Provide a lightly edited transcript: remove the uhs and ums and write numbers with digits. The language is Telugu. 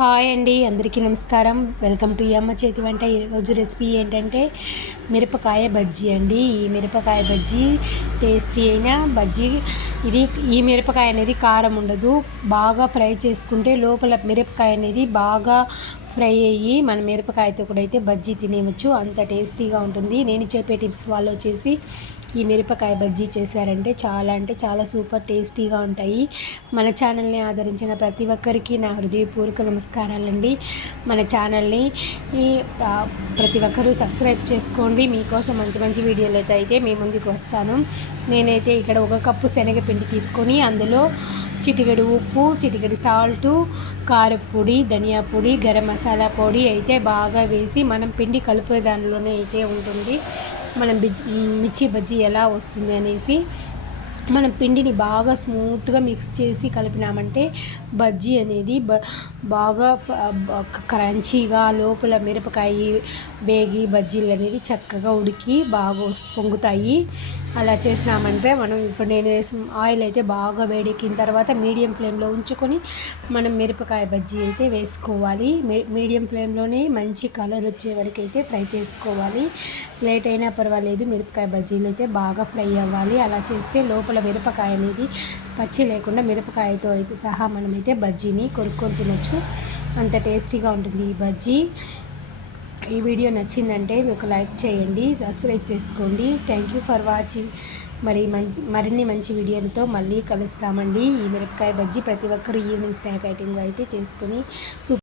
హాయ్ అండి, అందరికీ నమస్కారం. వెల్కమ్ టు అమ్మ చేతి వంట. ఈరోజు రెసిపీ ఏంటంటే మిరపకాయ బజ్జీ అండి. ఈ మిరపకాయ బజ్జీ టేస్టీ అయిన బజ్జీ. ఈ మిరపకాయ అనేది కారం ఉండదు. బాగా ఫ్రై చేసుకుంటే లోపల మిరపకాయ అనేది బాగా ఫ్రై అయ్యి మన మిరపకాయతో కూడా అయితే బజ్జీ తినేవచ్చు. అంత టేస్టీగా ఉంటుంది. నేను చెప్పే టిప్స్ ఫాలో చేసి ఈ మిరపకాయ బజ్జీ చేశారంటే చాలా అంటే చాలా సూపర్ టేస్టీగా ఉంటాయి. మన ఛానల్ని ఆదరించిన ప్రతి ఒక్కరికి నా హృదయపూర్వక నమస్కారాలండి. మన ఛానల్ని ప్రతి ఒక్కరూ సబ్స్క్రైబ్ చేసుకోండి. మీకోసం మంచి మంచి వీడియోలు అయితే మీ ముందుకు వస్తాను. నేనైతే ఇక్కడ 1 కప్పు శనగపిండి తీసుకొని అందులో చిటికెడు ఉప్పు, చిటికెడు సాల్టు, కారపొడి, ధనియా పొడి, గరం మసాలా పొడి అయితే బాగా వేసి మనం పిండి కలిపే దానిలోనే అయితే ఉంటుంది. మనం మిర్చి బజ్జీ ఎలా వస్తుంది అనేసి మనం పిండిని బాగా స్మూత్గా మిక్స్ చేసి కలిపినామంటే బజ్జీ అనేది బాగా క్రంచీగా లోపల మిరపకాయ వేగి బజ్జీలు అనేది చక్కగా ఉడికి బాగా పొంగుతాయి. అలా చేసినామంటే మనం ఇప్పుడు నేను వేసిన ఆయిల్ అయితే బాగా వేడెక్కిన తర్వాత మీడియం ఫ్లేమ్లో ఉంచుకొని మనం మిరపకాయ బజ్జీ అయితే వేసుకోవాలి. మీడియం ఫ్లేమ్లోనే మంచి కలర్ వచ్చే వరకు అయితే ఫ్రై చేసుకోవాలి. లేట్ అయినా పర్వాలేదు, మిరపకాయ బజ్జీలు అయితే బాగా ఫ్రై అవ్వాలి. అలా చేస్తే లోపల మిరపకాయ అనేది పచ్చి లేకుండా మిరపకాయతో అయితే సహా మనమైతే బజ్జీని కొరుక్కొని తినొచ్చు. అంత టేస్టీగా ఉంటుంది ఈ బజ్జీ. ఈ వీడియో నచ్చిందంటే ఒక లైక్ చేయండి, సబ్స్క్రైబ్ చేసుకోండి. Thank you for watching. మరిన్ని మంచి వీడియోలతో మళ్ళీ కలుస్తామండి. ఈ మిరపకాయ బజ్జీ ప్రతి ఒక్కరు ఈవినింగ్ స్నాక్ ఐటెంగా అయితే చేసుకొని